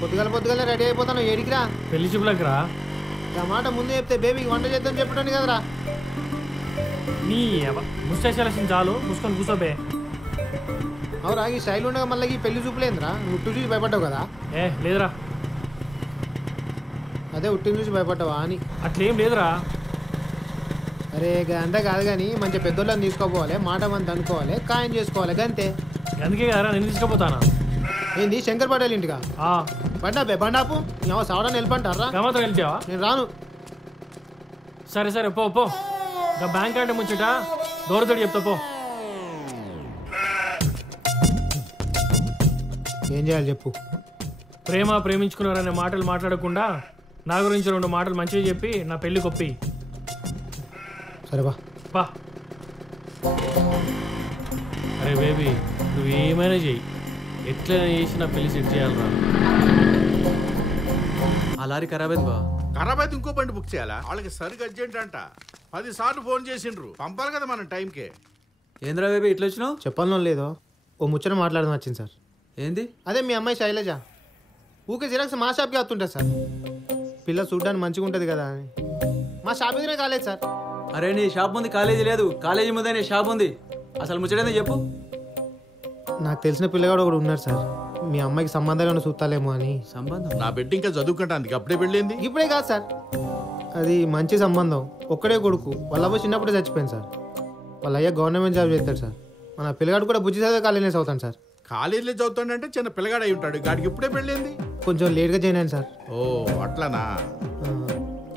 పొద్దుగాల రెడీ అయిపోతాను. ఏడికిరా? పెళ్లి చూపులకు రా. ఆ మాట ముందే చెప్తే బేబీకి వంట చేద్దాం చెప్పడానికి కదరా. నీ ముస్టేషన్ చాలు మూసుకొని కూర్చోబే. అవురా ఈ స్టైల్ ఉండగా మళ్ళీ ఈ పెళ్లి చూపులేందిరా? నువ్వు ఉట్టు చూసి భయపడ్డావు కదా? లేదురా. అదే ఉట్టిని చూసి భయపడ్డావా అని. అట్లేం లేదురా. అరే అంతా కాదు కానీ మంచి పెద్దోళ్ళని తీసుకోపోవాలి, మాట మంది అనుకోవాలి, ఖాయం చేసుకోవాలి గంతే. అందుకే కదరా నేను తీసుకుపోతానా. ఏంది శంకర్ పటేల్ ఇంటికా? బండాపు సావడానికి వెళ్ళిపంటారా? గమతో వెళ్ళిపోయావా? నేను రాను. సరే పో ఇంకా బ్యాంక్ అంటే ముచ్చట దూరతోటి చెప్తా పో. ఏం చేయాలి చెప్పు. ప్రేమించుకున్నారనే మాటలు మాట్లాడకుండా నా గురించి 2 మాటలు మంచిగా చెప్పి నా పెళ్లి కొప్పి. సరే బా. అరే బేబీ నువ్వు ఏమైనా చెయ్యి, ఎట్లా చేసి నా పెళ్లి సెట్ చేయాలరా. ఆ లారీ ఖరాబ్ అయింది బా. ఖరాబ్ అయితే ఇంకో బండి బుక్ చేయాలా? వాళ్ళకి సరిగ్గా అర్జెంట్ అంట. 10 సార్లు ఫోన్ చేసిండ్రు, పంపాలి కదా మనం టైంకే. ఏంద్రా బేబీ ఇట్లా వచ్చినావు? చెప్పాలనో లేదో ఓ ముచ్చట మాట్లాడదాం వచ్చింది సార్. ఏంది? అదే మీ అమ్మాయి శైలజ ఊకే జిరాక్స్ మా షాప్కి వస్తుంటుంది సార్. పిల్ల చూడ్డానికి మంచిగా ఉంటుంది కదా అని మా షాప్ దగ్గరే కాలేదు సార్. అరే నీ షాప్ ముందు కాలేజీ లేదు, కాలేజీ ముందే నీ షాప్ ఉంది. అసలు ముచ్చటేందో చెప్పు. నాకు తెలిసిన పిల్లగాడు ఒకడు ఉన్నాడు సార్, మీ అమ్మాయికి సంబంధాలు చూస్తాలేమో అని. సంబంధం? నా బిడ్డ ఇంకా చదువుకుంటానికి అప్పుడే పెళ్ళింది. ఇప్పుడే కాదు సార్, అది మంచి సంబంధం. ఒక్కడే కొడుకు, వాళ్ళ అవ్వ చిన్నప్పుడే చచ్చిపోయింది సార్. వాళ్ళ అయ్యా గవర్నమెంట్ జాబ్ చేస్తాడు సార్. మన పిల్లగాడు కూడా బుజ్జి చదివే కాలేజీలో చదువుతాను సార్. కాలేజీలో చదువుతాడంటే చిన్న పిల్లగాడు అయి ఉంటాడు. గాడికి ఇప్పుడే పెళ్ళింది. కొంచెం లేట్గా చేయను సార్. ఓ అట్లానా?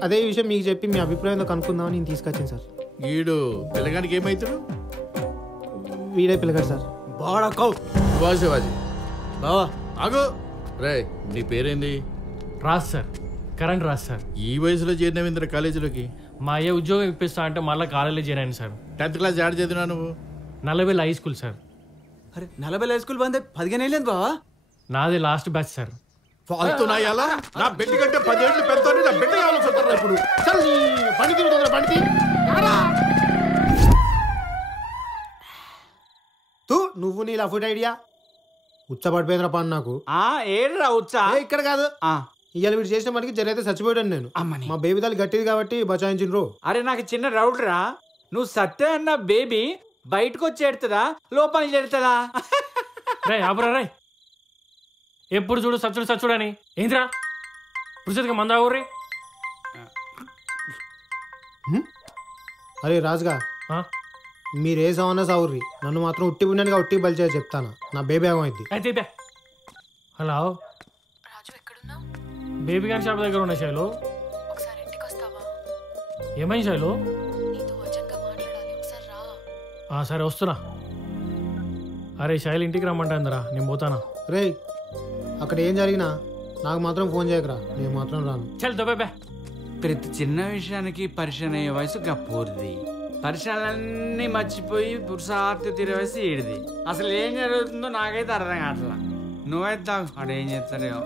అదే విషయం మీకు చెప్పి మీ అభిప్రాయంతో కనుక్కుందామని నేను తీసుకొచ్చాను సార్. వీడు పిల్లగానికి ఏమవుతాడు? వీడే పిల్లగాడు సార్. బాజీ బావా ఆగో. రే నీ పేరేంది? రాదు సార్, కరెంట్ రాదు సార్. ఈ వయసులో చేరినవింద్ర కాలేజీలోకి? మా అయ్య ఉద్యోగం ఇప్పిస్తా అంటే మళ్ళీ కాలేజీలో చేరాను సార్. 10th క్లాస్ యాడ్ చదివినా నువ్వు? 40 హై స్కూల్ సార్. అరే 40 హై స్కూల్ బందే 15 ఏళ్ళేంది బావా? నాది లాస్ట్ బ్యాచ్ సార్. ఫాల్తున్నాయలా? నా బిడ్డ కంటే 10 ఏళ్ళు పెద్ద. నా బిడ్డ కావాల్సి వస్తారు ఇప్పుడు. బండి తిరుగుతుందా? బండి నువ్వు నీ లఫుట్ ఐడియా ఉచ్చబడిపోయిందిరా పని నాకు. ఏడ్రా ఉచ్చా? ఇక్కడ కాదు, ఇవాళ వీడు చేసిన మనకి జరిగితే చచ్చిపోయాను నేను. మా బేబీ తల్లి గట్టిది కాబట్టి బచాయించిండ్రు. అరే నాకు చిన్న డౌట్ రా, నువ్వు సత్య అన్న బేబీ బయటకు వచ్చి ఎడుతుందా లోపలికి ఎడుతుందా? రే ఎప్పుడు చూడు సచ్చుడు అని ఏంద్రా పురుషుడికి మందాగుర్రి. అరే రాజుగా, మీరే సావన్నా సావుర్రి, నన్ను మాత్రం ఉట్టి పుణ్యానికి ఉట్టి బలిచే చెప్తాను. నా బేబీ ఏమైంది? హలో రాజు, ఎక్కడున్నావు? బేబీ గారి షాప్ దగ్గర ఉన్న శైలు. ఒకసారి ఇంటికి వస్తావా? ఏమైంది శైలు? నీతో అర్జెంట్గా మాట్లాడాలి, ఒకసారి రా. సరే వస్తున్నా. అరే శైలు ఇంటికి రమ్మంటాందిరా, నేను పోతానా. రే అక్కడ ఏం జరిగినా నాకు మాత్రం ఫోన్ చేయకరా, నేను మాత్రం రాను. చల్ బే. ప్రతి చిన్న విషయానికి పరిచయం అయ్యే వయసు గప్పూరిది. పరిచయాలన్నీ మర్చిపోయి పురుషార్థ తిరే వయసు ఏడిది. అసలు ఏం జరుగుతుందో నాకైతే అర్థం కావట్లా. నువ్వైతే వాడు ఏం చేస్తాడో.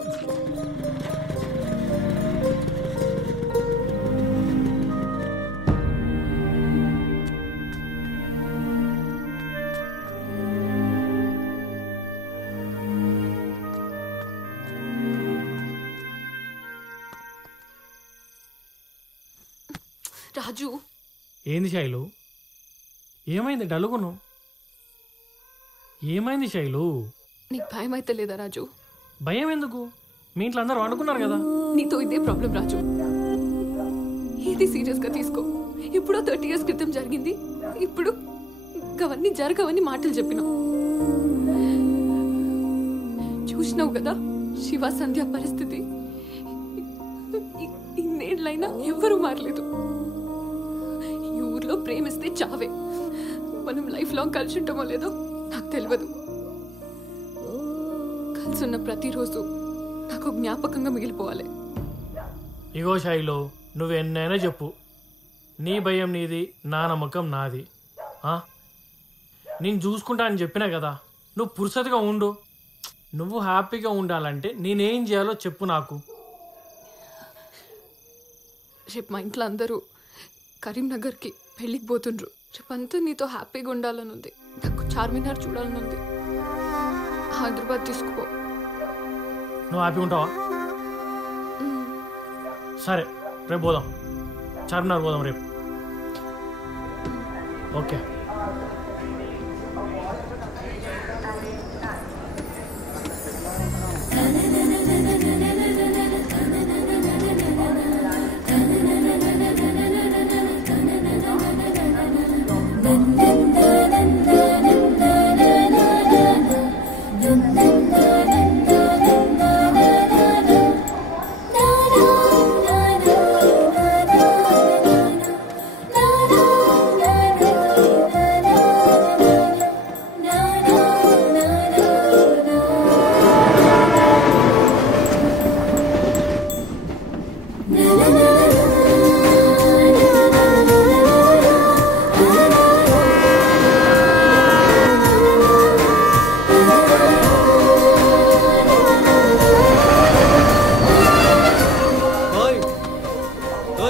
రాజు, ఏంది శైలు? ఏమైంది డలుగును? ఏమైంది శైలు? నీకు భయం అయితే లేదా రాజు? భయం ఎందుకు? మీ ఇంట్లో అందరూ అనుకున్నారు కదా. నీతో ఇదే ప్రాబ్లం రాజు. ఇది సీరియస్గా తీసుకో. ఇప్పుడు 30 years క్రితం జరిగింది, ఇప్పుడు అవన్నీ జరగవని మాటలు చెప్పినావు. చూసినావు కదా శివ సంధ్య పరిస్థితి. ఇన్నేళ్ళైనా ఎవ్వరూ మారలేదు. ఈ ఊర్లో ప్రేమిస్తే చావే. మనం లైఫ్ లాంగ్ కలిసి ఉంటామో లేదో నాకు తెలియదు. కలిసున్న ప్రతిరోజు నాకు జ్ఞాపకంగా మిగిలిపోవాలి. ఇగో శైలు, నువ్వు ఎన్నైనా చెప్పు, నీ భయం నీది, నా నమ్మకం నాది. నేను చూసుకుంటా అని చెప్పినా కదా. నువ్వు పురుషతగా ఉండు. నువ్వు హ్యాపీగా ఉండాలంటే నేనేం చేయాలో చెప్పు నాకు. రేపు మా ఇంట్లో అందరూ కరీంనగర్కి పెళ్ళికి పోతుండ్రు. రేపంతా నీతో హ్యాపీగా ఉండాలని ఉంది. నాకు చార్మినార్ చూడాలని ఉంది. హైదరాబాద్ తీసుకుపో. నువ్వు హ్యాపీ ఉంటావా? సరే రేపు పోదాం, చార్మినార్ పోదాం రేపు. ఓకే.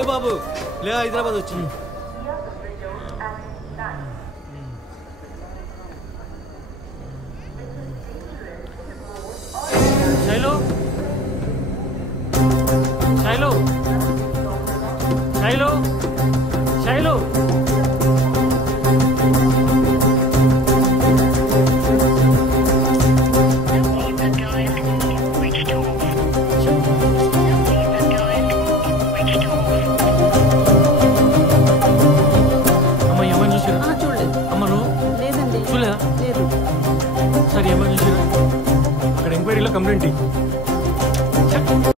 బాబు లే హైదరాబాద్ వచ్చింది. శైలు, శైలు, శైలు, శైలు. అమ్మ ఏమని చూసారా? చూడలేదు. అమ్మ నువ్వు లేదండి. చూడలేదా? లేదు. సరే ఏమని చూసారా? అక్కడ ఎంక్వైరీలో కంప్లైంట్ ఇయ్యి.